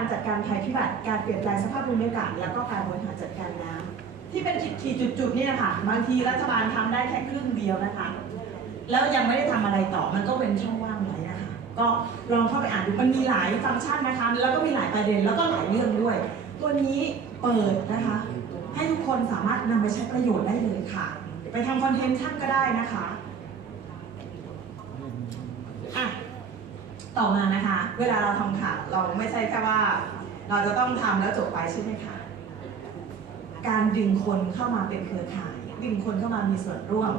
การจัดการภัยพิบัติการเปลี่ยนแปลงสภาพภูมิอากาศแล้วก็การบริหารจัดการน้ำที่เป็นขีดๆจุดๆเนี่ยค่ะบางทีรัฐบาลทำได้แค่ครึ่งเดียวนะคะ แล้วยังไม่ได้ทำอะไรต่อมันก็เป็นช่องว่างไว้นะคะก็ลองเข้าไปอ่านดูมันมีหลายฟังก์ชันนะคะ แล้วก็มีหลายประเด็นแล้วก็หลายเรื่องด้วย ตัวนี้เปิดนะคะ ให้ทุกคนสามารถนำไปใช้ประโยชน์ได้เลยค่ะ ไปทำคอนเทนต์ท่านก็ได้นะคะ ต่อมานะคะ เวลาเราทำข่าวเราไม่ใช่แค่ว่า เราจะต้องทำแล้วจบไปใช่ไหมคะการดึงคนเข้ามาเป็นเครือข่ายดึงคนเข้ามามีส่วนร่วม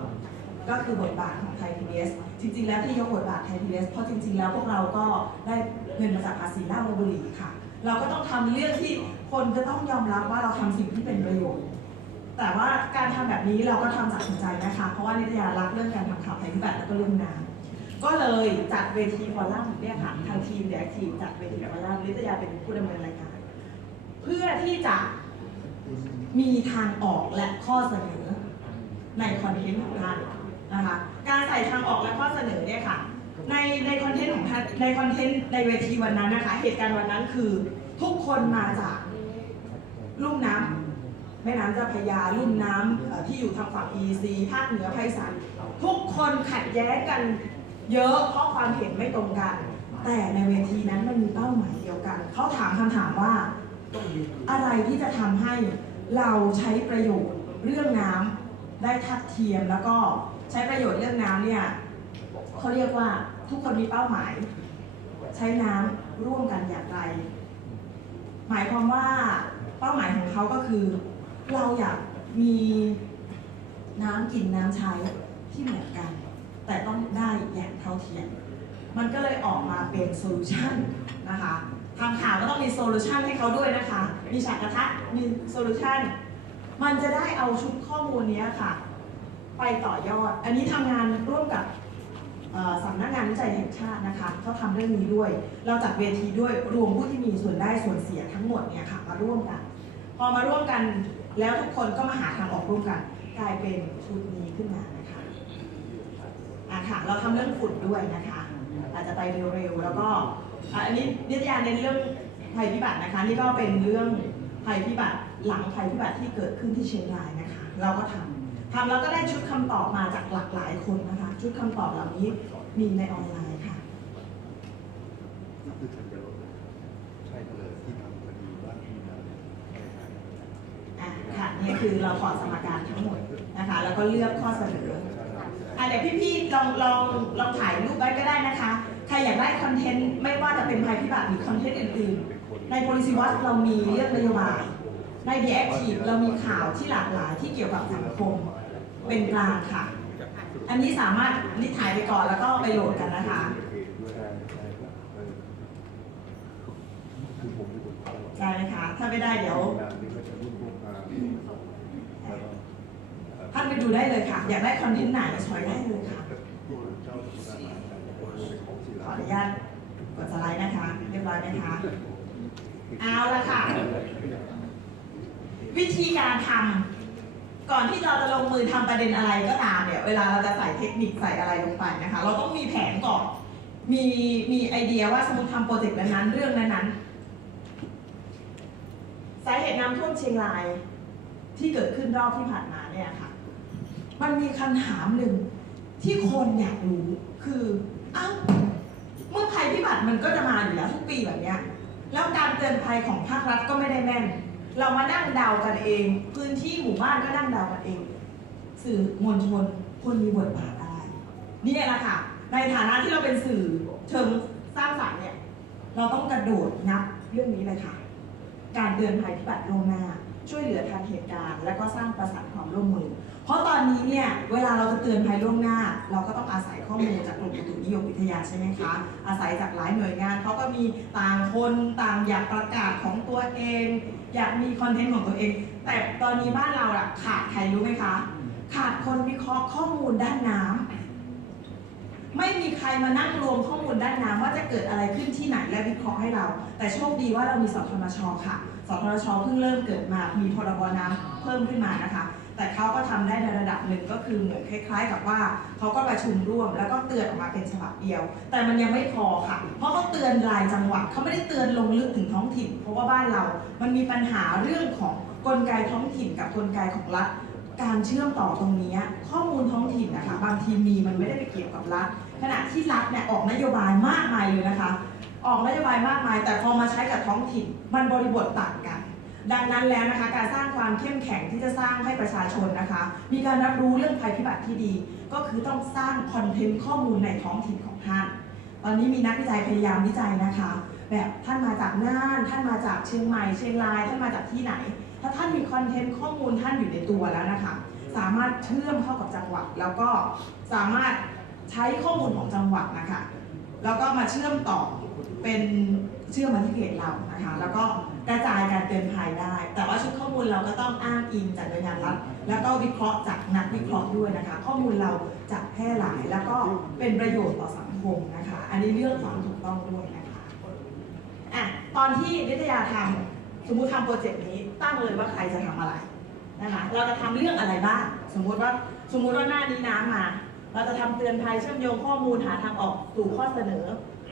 ก็คือบทบาทของไทยพีบีจริง ๆ แล้วที่ยกบทบาทไทยพีบีเพราะจริง ๆ แล้วพวกเราก็ได้เงินมาจากภาษีเหล้าบุหรี่ค่ะ เราก็ต้องทำเรื่องที่คนจะต้องยอมรับว่าเราทำสิ่งที่เป็นประโยชน์ แต่ว่าการทำแบบนี้เราก็ทำจากหัวใจนะคะ เพราะว่านิตยารักเรื่องการทำข่าวภัยพิบัติแล้วก็เรื่องน้ำ ก็เลยจัดเวทีฟอรัมเนี่ยค่ะทางทีมเดียทีมจัดเวทีฟอรัมนิตยาเป็นผู้ดำเนินรายการ เพื่อที่จะมีทางออกและข้อเสนอในคอนเทนต์ของท่านนะคะการใส่ทางออกและข้อเสนอเนี่ยค่ะ ในในคอนเทนต์ของท่านในคอนเทนต์ในเวทีวันนั้นนะคะ เหตุการณ์วันนั้นคือทุกคนมาจากลุ่มน้ำแม่น้ำเจ้าพระยาลุ่มน้ำที่อยู่ทางฝั่ง EC ภาคเหนือภาคอีสานทุกคนขัดแย้งกัน เยอะเพราะความเห็นไม่ตรงกัน แต่ในเวทีนั้นมันมีเป้าหมายเดียวกัน เขาถามคำถามว่า อะไรที่จะทำให้เราใช้ประโยชน์เรื่องน้ำได้ทัดเทียมแล้วก็ใช้ประโยชน์เรื่องน้ำเนี่ยเขาเรียกว่าทุกคนมีเป้าหมาย ใช้น้ำร่วมกันอย่างไร หมายความว่าเป้าหมายของเขาก็คือ เราอยากมีน้ำกินน้ำใช้ที่เหมือนกัน แต่ต้องได้อย่างเท่าเทียม มันก็เลยออกมาเป็นโซลูชันนะคะทำข่าวก็ต้องมีโซลูชันให้เขาด้วยนะคะ มีฉากกระทัดมีโซลูชันมันจะได้เอาชุดข้อมูลนี้ค่ะ ไปต่อยอด อันนี้ทำงานร่วมกับสำนักงานวิจัยแห่งชาตินะคะเขาทำเรื่องนี้ด้วย เราจัดเวทีด้วยรวมผู้ที่มีส่วนได้ส่วนเสียทั้งหมดเนี่ยค่ะมาร่วมกัน พอมาร่วมกันแล้วทุกคนก็มาหาทางออกร่วมกัน กลายเป็นชุดนี้ขึ้นมานะ คะอะค่ะ เราทำเรื่องฝุ่นด้วยนะคะ อาจจะไปเร็วๆแล้วก็อะอันนี้นิตยาในเรื่องภัยพิบัตินะคะ นี่ก็เป็นเรื่องภัยพิบัติหลังภัยพิบัติที่เกิดขึ้นที่เชียงรายนะคะ เราก็ทำทำแล้วก็ได้ชุดคำตอบมาจากหลากหลายคนนะคะ ชุดคำตอบเหล่านี้มีในออนไลน์ค่ะนี่คือธัญรสใช่เลยที่ทำคดีบ้านพี่นาเนี่ยใช่ครับอะค่ะนี่คือเราถอดสมการทั้งหมดนะคะ แล้วก็เลือกข้อเสนอ อะเดี๋ยวพี่ๆลองลองลองถ่ายรูปไว้ก็ได้นะคะ ใครอยากได้คอนเทนต์ไม่ว่าจะเป็นภัยพิบัติหรือคอนเทนต์อื่นๆ ใน policy watch เรามีเรื่องนโยบาย ใน The Active เรามีข่าวที่หลากหลายที่เกี่ยวกับสังคมเป็นกลางค่ะ อันนี้สามารถนี่ถ่ายไปก่อนแล้วก็ไปโหลดกันนะคะใช่ได้ไหมคะ ถ้าไม่ได้เดี๋ยวกมาแล้วก็ ท่าน ไปดูได้เลยค่ะ อยากได้คอนเทนต์ไหนชอยได้เลยค่ะขอออนุญาตกดสไลด์นะคะ เรียบร้อยไหมคะ เอาละค่ะ วิธีการทำก่อนที่เราจะลงมือทำประเด็นอะไรก็ตามเนี่ย เวลาเราจะใส่เทคนิคใส่อะไรลงไปนะคะ เราต้องมีแผนก่อน มีมีไอเดียว่าสมมติทำโปรเจกต์นั้นๆเรื่องนั้นๆสาเหตุน้ำท่วมเชียงรายที่เกิดขึ้นรอบที่ผ่านมาเนี่ยค่ะ มันมีคำถามหนึ่งที่คนอยากรู้คืออ้าวเมื่อภัยพิบัติมันก็จะมาอยู่แล้วทุกปีแบบเนี้ยแล้วการเตือนภัยของภาครัฐก็ไม่ได้แม่น เรามานั่งเดากันเอง พื้นที่หมู่บ้านก็นั่งเดากันเอง สื่อมวลชนควรมีบทบาทอะไรนี่แหละค่ะ ในฐานะที่เราเป็นสื่อเชิงสร้างสรรค์เนี่ย เราต้องกระโดดนับเรื่องนี้เลยค่ะ การเตือนภัยพิบัติลงหน้าช่วยเหลือทันเหตุการณ์ และก็สร้างประสานความร่วมมือ ราะตอนนี้เนี่ยเวลาเราจะเตือนภัยล่วงหน้า เราก็ต้องอาศัยข้อมูลจากกรมอุตุนิยมวิทยาใช่ไหมคะ อาศัยจากหลายหน่วยงานเขาก็มีต่างคนต่างอยากประกาศของตัวเอง อยากมีคอนเทนต์ของตัวเอง แต่ตอนนี้บ้านเราอะขาดใครรู้ไหมคะ ขาดคนวิเคราะห์ข้อมูลด้านน้ำไม่มีใครมานั่งรวมข้อมูลด้านน้ำว่าจะเกิดอะไรขึ้นที่ไหนและวิเคราะห์ให้เรา แต่โชคดีว่าเรามีสทมชค่ะสทมชเพิ่งเริ่มเกิดมามีพรบน้ำเพิ่มขึ้นมานะคะ แต่เขาก็ทำได้ในระดับหนึ่งก็คือเหมือนคล้าย ๆ กับว่าเขาก็ประชุมร่วมแล้วก็เตือนออกมาเป็นฉบับเดียว แต่มันยังไม่พอค่ะ เพราะเขาเตือนรายจังหวัดเขาไม่ได้เตือนลงลึกถึงท้องถิ่น เพราะว่าบ้านเรา มันมีปัญหาเรื่องของกลไกท้องถิ่นกับกลไกของรัฐการเชื่อมต่อตรงนี้ข้อมูลท้องถิ่นนะคะบางทีมีมันไม่ได้ไปเกี่ยวกับรัฐขณะที่รัฐเนี่ยออกนโยบายมากมายเลยนะคะ ออกนโยบายมากมาย แต่พอมาใช้กับท้องถิ่น มันบริบทต่างกัน ดังนั้นแล้วนะคะการสร้างความเข้มแข็งที่จะสร้างให้ประชาชนนะคะ มีการรับรู้เรื่องภัยพิบัติที่ดี ก็คือต้องสร้างคอนเทนต์ข้อมูลในท้องถิ่นของท่าน ตอนนี้มีนักวิจัยพยายามวิจัยนะคะ แบบท่านมาจากน่าน ท่านมาจากเชียงใหม่เชียงรายท่านมาจากที่ไหน ถ้าท่านมีคอนเทนต์ข้อมูลท่านอยู่ในตัวแล้วนะคะ สามารถเชื่อมเข้ากับจังหวัด แล้วก็สามารถใช้ข้อมูลของจังหวัดนะคะ แล้วก็มาเชื่อมต่อเป็นเชื่อมมาที่เพจเรานะคะ แล้วก็ กระจายการเตือนภัยได้ แต่ว่าชุดข้อมูลเราก็ต้องอ้างอิงจากหน่วยงานรัฐแล้วก็วิเคราะห์จากนักวิเคราะห์ด้วยนะคะ ข้อมูลเราจะแพร่หลายแล้วก็เป็นประโยชน์ต่อสังคมนะคะ อันนี้เรื่องความถูกต้องด้วยนะคะอะตอนที่นิตยาทำสมมุติทำโปรเจกต์นี้ตั้งเลยว่าใครจะทำอะไรนะคะเราจะทำเรื่องอะไรบ้างสมมุติว่าสมมุติว่าหน้านี้น้ำมา เราจะทำเตือนภัยเชื่อมโยงข้อมูลหาทางออกสู่ข้อเสนอ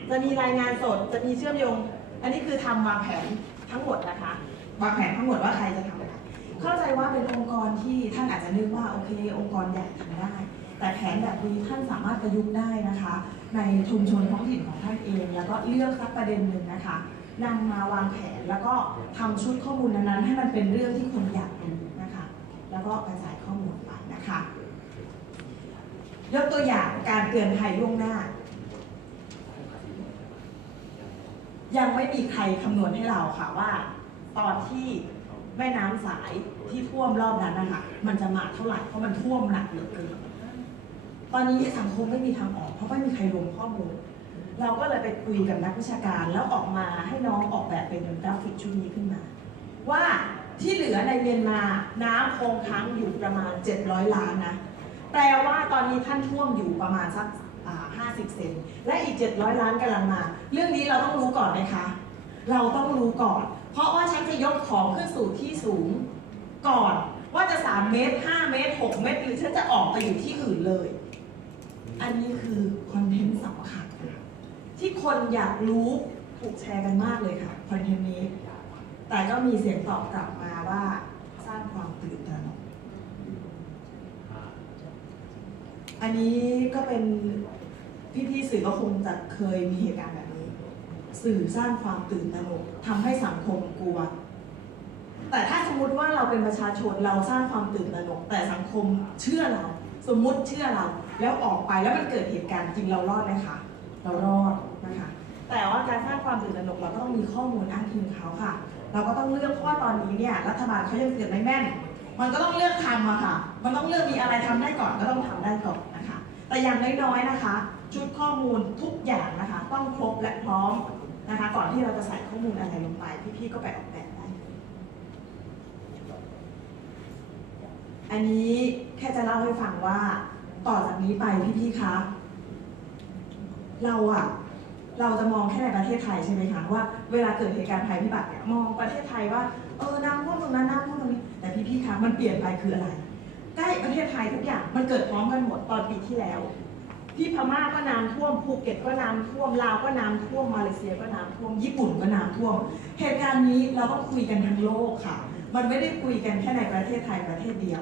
จะมีรายงานสดจะมีเชื่อมโยง อันนี้คือทำวางแผน ทั้งหมดนะคะวางแผนทั้งหมดว่าใครจะทำอะไรเข้าใจว่าเป็นองค์กรที่ท่านอาจจะนึกว่าโอเค องค์กรใหญ่ทำได้ แต่แผนแบบนี้ท่านสามารถประยุกต์ได้นะคะ ในชุมชนท้องถิ่นของท่านเอง แล้วก็เลือกสักประเด็นหนึ่งนะคะนำมาวางแผนแล้วก็ทำชุดข้อมูลนั้นๆ ให้มันเป็นเรื่องที่คนอยากรู้นะคะ แล้วก็กระจายข้อมูลไปนะคะยกตัวอย่างการเตือนภัยล่วงหน้า ยังไม่มีใครคำนวณให้เราค่ะว่า ตอนที่แม่น้ำสายที่ท่วมรอบนั้นนะคะมันจะมาเท่าไหร่เพราะมันท่วมหนักเหลือเกินตอนนี้สังคมไม่มีทางออก เพราะไม่มีใครรวมข้อมูล เราก็เลยไปคุยกับนักวิชาการแล้วออกมาให้น้องออกแบบเป็นกราฟิกชุดนี้ขึ้นมา ว่าที่เหลือในเมียนมาน้ำคงค้างอยู่ประมาณ 700 ล้านนะแปลว่าตอนนี้ท่านท่วมอยู่ประมาณสัก 50 เซนและอีก 700 ล้านกำลังมา เรื่องนี้เราต้องรู้ก่อนไหมคะ เราต้องรู้ก่อน เพราะว่าฉันจะยกของขึ้นสู่ที่สูงก่อนว่าจะ 3 เมตร 5 เมตร 6 เมตร หรือฉันจะออกไปอยู่ที่อื่นเลย อันนี้คือคอนเทนต์สำคัญที่คนอยากรู้ถูกแชร์กันมากเลยค่ะคอนเทนต์นี้ แต่ก็มีเสียงตอบกลับมาว่าสร้างความตื่นตระหนกอันนี้ก็เป็น พี่ๆสื่อก็คงจะเคยมีเหตุการณ์แบบนี้ สื่อสร้างความตื่นตระหนกทำให้สังคมกลัว แต่ถ้าสมมติว่าเราเป็นประชาชนเราสร้างความตื่นตระหนก แต่สังคมเชื่อเรา สมมุติเชื่อเรา แล้วออกไปแล้วมันเกิดเหตุการณ์จริงเรารอดไหมคะ เรารอดนะคะ แต่ว่าการสร้างความตื่นตระหนกเราก็ต้องมีข้อมูลอ้างอิงเขาค่ะ เราก็ต้องเลือกเพราะว่าตอนนี้เนี่ยรัฐบาลเขายังเตือนไม่แม่นมันก็ต้องเลือกทำอะค่ะ มันต้องเลือกมีอะไรทำได้ก่อนก็ต้องทำได้ก่อนนะคะ แต่อย่างน้อยๆนะคะ ชุดข้อมูลทุกอย่างนะคะ ต้องครบและพร้อมนะคะ ก่อนที่เราจะใส่ข้อมูลอะไรลงไป พี่ๆก็ไปออกแบบได้ อันนี้แค่จะเล่าให้ฟังว่า ต่อจากนี้ไปพี่ๆคะ เราอะเราจะมองแค่ในประเทศไทยใช่ไหมคะว่าเวลาเกิดเหตุการณ์ภัยพิบัติเนี่ยมองประเทศไทยว่าเออน้ำท่วมตรงนั้นน้ำท่วมตรงนี้แต่พี่ๆคะมันเปลี่ยนไปคืออะไรใกล้ประเทศไทยทุกอย่างมันเกิดพร้อมกันหมดตอนปีที่แล้ว ที่พม่าก็น้ำท่วมภูเก็ตก็น้ำท่วมลาวก็น้ำท่วมมาเลเซียก็น้ำท่วมญี่ปุ่นก็น้ำท่วม เหตุการณ์นี้เราต้องคุยกันทั้งโลกค่ะ มันไม่ได้คุยกันแค่ในประเทศไทยประเทศเดียว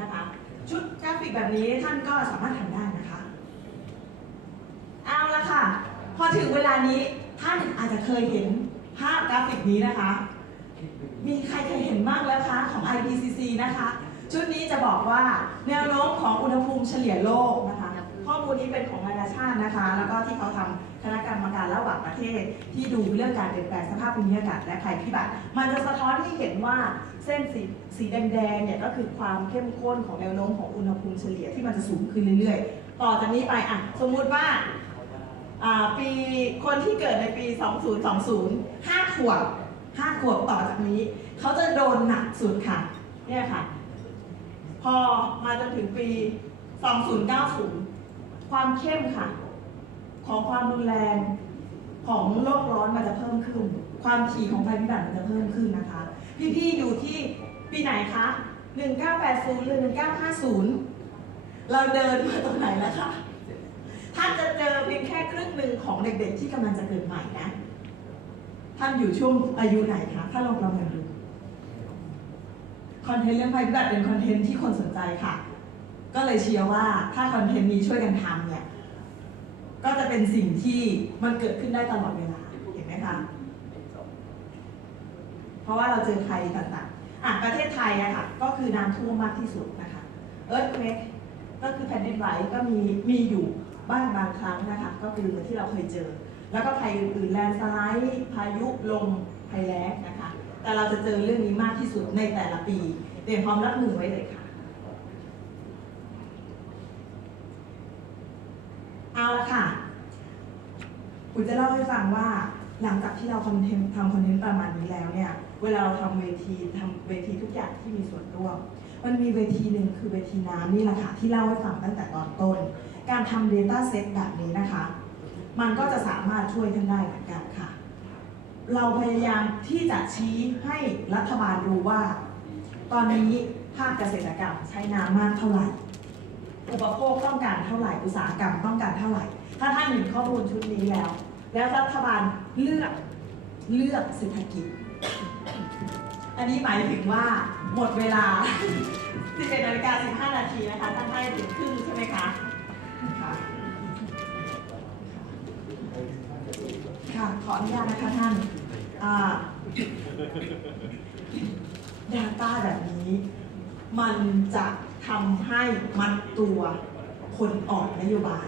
นะคะชุดกราฟิกแบบนี้ท่านก็สามารถทำได้นะคะ เอาละค่ะ พอถึงเวลานี้ท่านอาจจะเคยเห็นภาพกราฟิกนี้นะคะ มีใครเคยเห็นบ้างแล้วคะของ IPCC นะคะ ชุดนี้จะบอกว่าแนวโน้มของอุณหภูมิเฉลี่ยโลกนะคะ ข้อมูลนี้เป็นของนานาชาตินะคะ แล้วก็ที่เขาทำคณะกรรมการระหว่างประเทศ ที่ดูเรื่องการเปลี่ยนแปลงสภาพภูมิอากาศและภัยพิบัติมันจะสะท้อนให้เห็นว่าเส้นสีสีแดงๆเนี่ยก็คือความเข้มข้นของแนวโน้มของอุณหภูมิเฉลี่ยที่มันจะสูงขึ้นเรื่อยๆ ต่อจากนี้ไปอะสมมุติว่าอ่าปีคนที่เกิดในปี 2020 5 ขวบ 5 ขวบต่อจากนี้ เขาจะโดนหนักสุดค่ะ เนี่ยค่ะ พอมาจนถึงปี 2090 ความเข้มค่ะ ของความรุนแรงของโลกร้อนมันจะเพิ่มขึ้น ความถี่ของภัยพิบัติมันจะเพิ่มขึ้นนะคะ พี่ๆอยู่ที่ปีไหนคะ 1980 หรือ 1950 เราเดินมาตรงไหนแล้วคะท่านจะเจอเพียงแค่ครึ่งหนึ่งของเด็กๆที่กำลังจะเกิดใหม่นะ ท่านอยู่ช่วงอายุไหนคะ ถ้าลองประเมินดู คอนเทนต์เรื่องภัยพิบัติเป็นคอนเทนต์ที่คนสนใจค่ะ ก็เลยเชียร์ว่าถ้าคอนเทนต์นี้ช่วยกันทำเนี่ย ก็จะเป็นสิ่งที่มันเกิดขึ้นได้ตลอดเวลา เห็นไหมคะ เพราะว่าเราเจอภัยต่างๆ อะ ประเทศไทยอะค่ะ ก็คือน้ำท่วมมากที่สุดนะคะ เอิร์ธเคกก็คือแผ่นดินไหวก็มีมีอยู่บ้างบางครั้งนะคะ ก็คือที่เราเคยเจอ แล้วก็ภัยอื่นๆแลนด์สไลด์พายุลมภัยแล้งนะคะ แต่เราจะเจอเรื่องนี้มากที่สุดในแต่ละปี เตรียมพร้อมรับมือไว้เลยค่ะ เอาละค่ะ คุณจะเล่าให้ฟังว่าหลังจากที่เราคอนเทนต์ทำคอนเทนต์ประมาณนี้แล้วเนี่ยเวลาเราทำเวทีทำเวทีทุกอย่างที่มีส่วนร่วม มันมีเวทีหนึ่งคือเวทีน้ำนี่แหละค่ะที่เล่าให้ฟังตั้งแต่ตอนต้น การทำ Data Set แบบนี้นะคะ มันก็จะสามารถช่วยท่านได้เหมือนกันค่ะ เราพยายามที่จะชี้ให้รัฐบาลรู้ว่า ตอนนี้ภาคเกษตรกรรมใช้น้ำมากเท่าไหร่ อุปโภคต้องการเท่าไหร่ อุตสาหกรรมต้องการเท่าไหร่ ถ้าท่านเห็นข้อมูลชุดนี้แล้ว แล้วรัฐบาลเลือกเลือกเศรษฐกิจ อันนี้หมายถึงว่าหมดเวลา 11นาฬิกา15 นาทีนะคะท่านให้ถึงครึ่งใช่ไหมคะค่ะ ขออนุญาตนะคะท่านอ่า Data แบบนี้ มันจะทำให้มัดตัวคนออกนโยบาย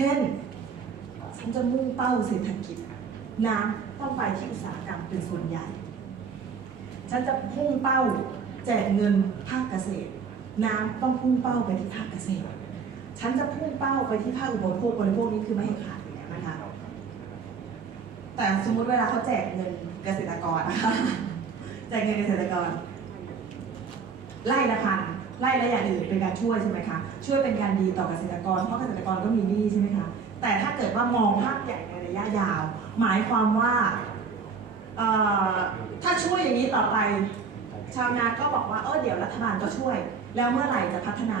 เช่น ฉันจะมุ่งเป้าเศรษฐกิจ น้ำต้องไปที่อุตสาหกรรมเป็นส่วนใหญ่ ฉันจะพุ่งเป้าแจกเงินภาคเกษตร น้ำต้องพุ่งเป้าไปที่ภาคเกษตร ฉันจะพุ่งเป้าไปที่ภาคอุปโภคบริโภคนี้คือไม่ให้ขาดอยู่แล้นะคะแต่สมมุติเวลาเขาแจกเงินเกษตรกรนะคะแจกเงินเกษตรกรไล่ละพัน ไล่ละอย่างอื่นเป็นการช่วยใช่ไหมคะ ช่วยเป็นการดีต่อเกษตรกร เพราะเกษตรกรก็มีหนี้ใช่ไหมคะ แต่ถ้าเกิดว่ามองภาพใหญ่ในระยะยาว หมายความว่าถ้าช่วยอย่างนี้ต่อไป ชาวนาก็บอกว่าเออเดี๋ยวรัฐบาลก็ช่วย แล้วเมื่อไหร่จะพัฒนา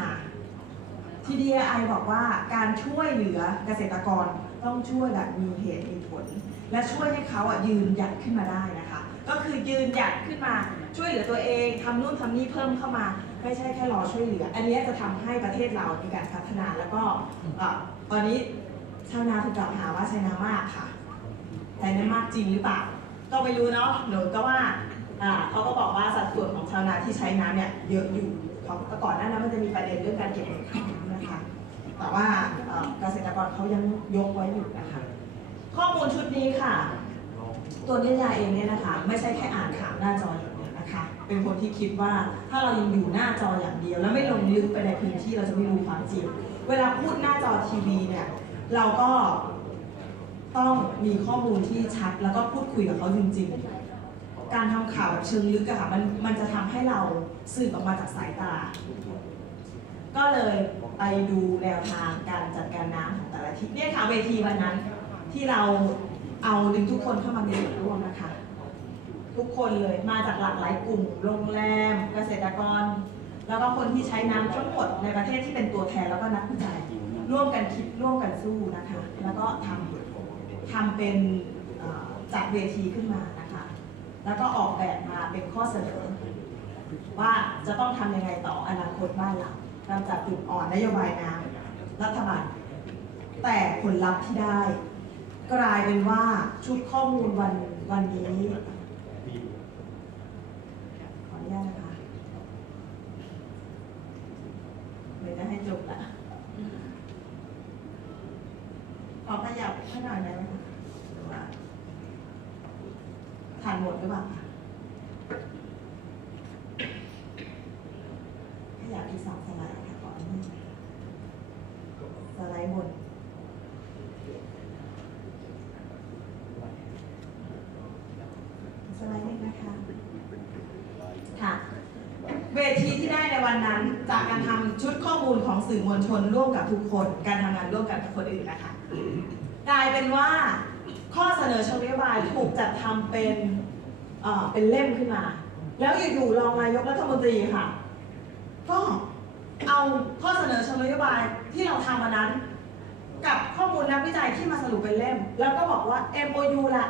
ทีดีไอบอกว่าการช่วยเหลือเกษตรกรต้องช่วยแบบมีเหตุมีผล และช่วยให้เขาอะยืนหยัดขึ้นมาได้นะคะ ก็คือยืนหยัดขึ้นมาช่วยเหลือตัวเองทำนู่นทำนี่เพิ่มเข้ามา ไม่ใช่แค่รอช่วยเหลือ อันนี้จะทำให้ประเทศเรามีการพัฒนาแล้วก็ตอนนี้ชาวนาถูกกล่าวหาว่าใช้น้ำมากค่ะใช้น้ำมากจริงหรือเปล่า ก็ไม่รู้เนาะหนูก็ว่าเขาก็บอกว่าสัดส่วนของชาวนาที่ใช้น้ำเนี่ยเยอะอยู่เขาแต่ก่อนหน้านั้นมันจะมีประเด็นเรื่องการเก็บเงินขาดนะคะ แต่ว่าเกษตรกรเขายังยกไว้อยู่นะคะ ข้อมูลชุดนี้ค่ะ ตัวนิยายเองเนี่ยนะคะ ไม่ใช่แค่อ่านข่าวหน้าจอ เป็นคนที่คิดว่าถ้าเรายังอยู่หน้าจออย่างเดียว แล้วไม่ลงลึกไปในพื้นที่เราจะไม่รู้ความจริง เวลาพูดหน้าจอทีวีเนี่ยเราก็ต้องมีข้อมูลที่ชัดแล้วก็พูดคุยกับเขาจริง ๆ การทำข่าวแบบเชิงลึกอะค่ะมันมันจะทำให้เราสื่อออกมาจากสายตา ก็เลยไปดูแนวทางการจัดการน้ำของแต่ละที่เนี่ยค่ะเวทีวันนั้นที่เราเอาดึงทุกคนเข้ามามีส่วนร่วมนะคะ ทุกคนเลยมาจากหลากหลายกลุ่ม โรงแรม เกษตรกร แล้วก็คนที่ใช้น้ำทั้งหมดในประเทศที่เป็นตัวแทนแล้วก็นักวิจัยร่วมกันคิดร่วมกันสู้นะคะ แล้วก็ทำทำเป็นจัดเวทีขึ้นมานะคะ แล้วก็ออกแบบมาเป็นข้อเสนอว่าจะต้องทำยังไงต่ออนาคตบ้านเรากำจัดจุดอ่อนนโยบายน้ำรัฐบาล แต่ผลลัพธ์ที่ได้ กลายเป็นว่าชุดข้อมูลวันวันนี้ ขออนุญาตนะคะเดี๋ยวจะให้จบละขอขยับให้หน่อยได้ไหมคะหรือว่าทานหมดหรือเปล่าคะขยับอีกสองสไลด์ค่ะขออนุญาตนะคะสไลด์บน สไลด์หนึ่งนะคะ ค่ะ เวทีที่ได้ในวันนั้นจากการทำชุดข้อมูลของสื่อมวลชนร่วมกับทุกคน การทำงานร่วมกันกับคนอื่นนะคะกลายเป็นว่าข้อเสนอเชิงนโยบายถูกจัดทำเป็นเอ่อเป็นเล่มขึ้นมา แล้วอยู่ๆรองนายกรัฐมนตรีค่ะ ก็เอาข้อเสนอเชิงนโยบายที่เราทำวันนั้น กับข้อมูลนักวิจัยที่มาสรุปเป็นเล่ม แล้วก็บอกว่า MOU ละ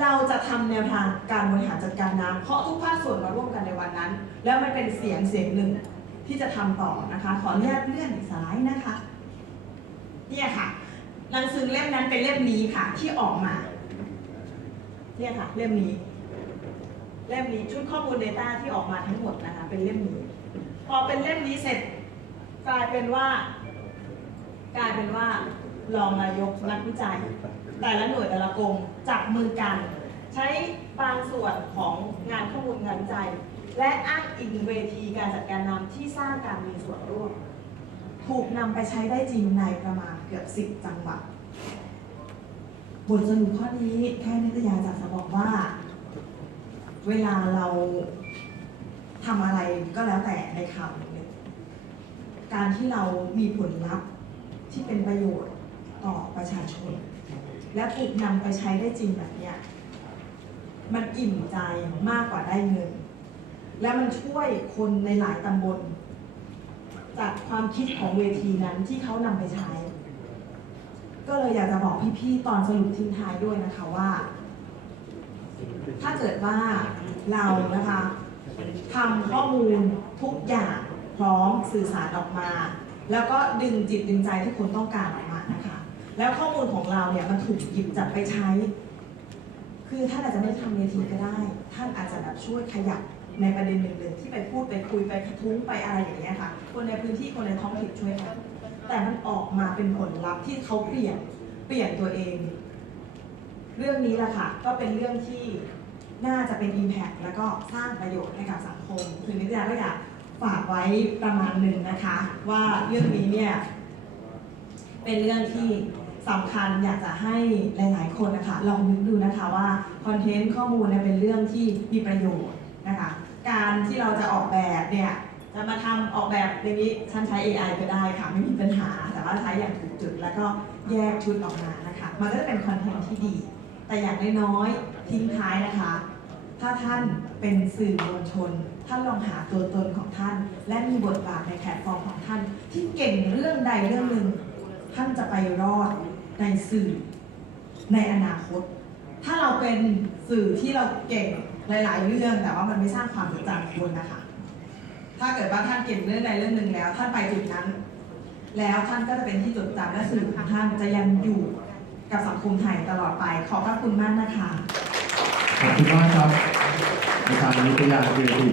เราจะทำแนวทางการบริหารจัดการน้ำเพราะทุกภาคส่วนมาร่วมกันในวันนั้น แล้วมันเป็นเสียงเสียงหนึ่งที่จะทำต่อนะคะ ขออนุญาตเลื่อนสไลด์นะคะเนี่ยค่ะหนังสือเล่มนั้นเป็นเล่มนี้ค่ะ ที่ออกมาเนี่ยค่ะเล่มนี้ เล่มนี้ชุดข้อมูล Data ที่ออกมาทั้งหมดนะคะ เป็นเล่มนี้ พอเป็นเล่มนี้เสร็จกลายเป็นว่า กลายเป็นว่ารองนายกนักวิจัย แต่ละหน่วยแต่ละกรมจับมือกัน ใช้บางส่วนของงานข้อมูลงานวิจัยและอ้างอิงเวทีการจัดการน้ำที่สร้างการมีส่วนร่วม ถูกนำไปใช้ได้จริงในประมาณเกือบสิบจังหวัดบทสรุปข้อนี้แพทย์นิตยาจากจะบอกว่า เวลาเราทำอะไรก็แล้วแต่ในข่าวการที่เรามีผลลัพธ์ที่เป็นประโยชน์ต่อประชาชน และถูกนำไปใช้ได้จริงแบบเนี้ยมันอิ่มใจมากกว่าได้เงิน และมันช่วยคนในหลายตำบล จากความคิดของเวทีนั้นที่เขานำไปใช้ ก็เลยอยากจะบอกพี่ๆตอนสรุปทิ้งท้ายด้วยนะคะว่า ถ้าเกิดว่าเรานะคะทำข้อมูลทุกอย่างพร้อมสื่อสารออกมา แล้วก็ดึงจิตดึงใจที่คนต้องการ แล้วข้อมูลของเราเนี่ยมันถูกหยิบจับไปใช้ คือท่านอาจจะไม่ทำเวทีก็ได้ ท่านอาจจะแบบช่วยขยับในประเด็นหนึ่งๆที่ไปพูดไปคุยไปกระทุ้งไปอะไรอย่างเงี้ยค่ะ คนในพื้นที่คนในท้องถิ่นช่วยกันแต่มันออกมาเป็นผลลัพธ์ที่เขาเปลี่ยนเปลี่ยนตัวเอง เรื่องนี้แหละค่ะ ก็เป็นเรื่องที่น่าจะเป็น Impact แล้วก็สร้างประโยชน์ให้กับสังคม คือนิตยาก็อยากฝากไว้ประมาณหนึ่งนะคะ ว่าเรื่องนี้เนี่ย เป็นเรื่องที่ สำคัญอยากจะให้หลาย ๆ คนนะคะลองนึกดูนะคะว่าคอนเทนต์ข้อมูลเนี่ยเป็นเรื่องที่มีประโยชน์นะคะการที่เราจะออกแบบเนี่ยจะมาทำออกแบบอย่างนี้ฉันใช้ AI ก็ได้ค่ะไม่มีปัญหา แต่ว่าใช้อย่างถูกจุดแล้วก็แยกชุดออกมานะคะมันก็จะเป็นคอนเทนต์ที่ดี แต่อย่างน้อยๆทิ้งท้ายนะคะ ถ้าท่านเป็นสื่อมวลชน ท่านลองหาตัวตนของท่าน และมีบทบาทในแพลตฟอร์มของท่าน ที่เก่งเรื่องใดเรื่องหนึ่งท่านจะไปรอด ในสื่อในอนาคต ถ้าเราเป็นสื่อที่เราเก่งหลาย ๆ เรื่อง แต่ว่ามันไม่สร้างความจดจำคนนะคะ ถ้าเกิดว่าท่านเก่งเรื่องใดเรื่องหนึ่งแล้ว ท่านไปจุดนั้น แล้วท่านก็จะเป็นที่จดจำและสื่อของท่านจะยังอยู่กับสังคมไทยตลอดไป ขอบพระคุณมากนะคะ ขอบคุณมากครับอาจารย์นิตยาเกียรติ